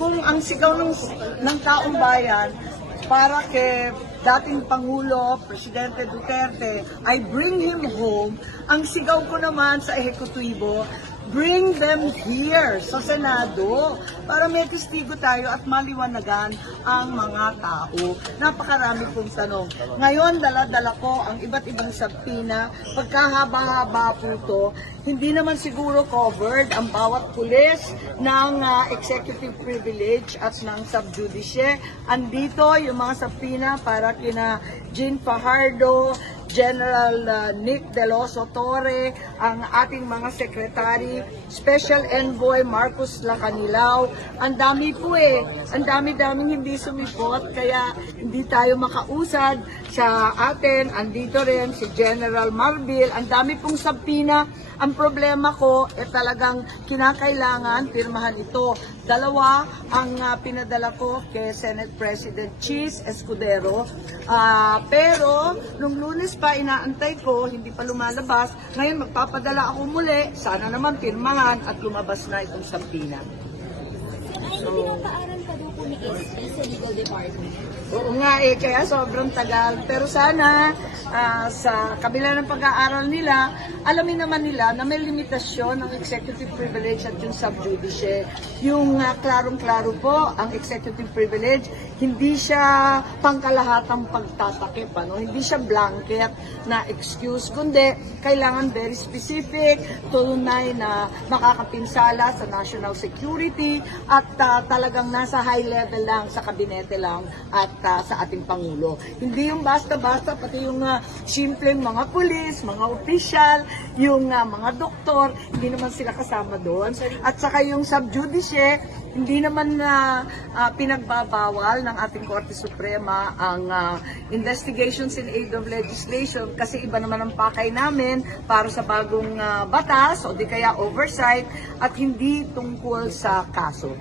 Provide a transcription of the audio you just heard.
kung ang sigaw ng taong bayan para kay dating Pangulo, Presidente Duterte, ay bring him home, ang sigaw ko naman sa ehekutibo, bring them here sa Senado para may testigo tayo at maliwanagan ang mga tao. Napakarami kong tanong. Ngayon, dala-dala ko ang iba't ibang subpoena. Pagkahaba-haba po ito, hindi naman siguro covered ang bawat pulis ng executive privilege at ng subjudice. Andito yung mga subpoena para kina Jean Fajardo, General Nick De Loso Torre, ang ating mga sekretary, Special Envoy Marcos Lacanilao. Ang dami po ang dami-daming hindi sumipot, kaya hindi tayo makausad sa atin. Andito rin si General Marbil, ang dami pong subpoena. Ang problema ko, talagang kinakailangan pirmahan ito. Dalawa ang pinadala ko kay Senate President Cheese Escudero. Pero nung Lunes pa inaantay ko, hindi pa lumalabas. Ngayon magpapadala ako muli, sana naman pirmahan at lumabas na itong subpoena. Pinapaaral pa daw po ni SP sa legal department. Oo nga kaya sobrang tagal. Pero sana sa kabila ng pag-aaral nila, alamin naman nila na may limitasyon ng executive privilege at yung subjudice. Yung klarong-klaro po, ang executive privilege, hindi siya pangkalahatang pagtatakip, hindi siya blanket na excuse, kundi kailangan very specific, tunay na makakapinsala sa national security at talagang nasa high level lang, sa kabinete lang at sa ating Pangulo. Hindi yung basta-basta, pati yung simpleng mga pulis, mga opisyal, yung mga doktor, hindi naman sila kasama doon. At saka yung subjudice, hindi naman pinagbabawal ng ating Korte Suprema ang investigations in aid of legislation kasi iba naman ang pakay namin para sa bagong batas o di kaya oversight at hindi tungkol sa kaso.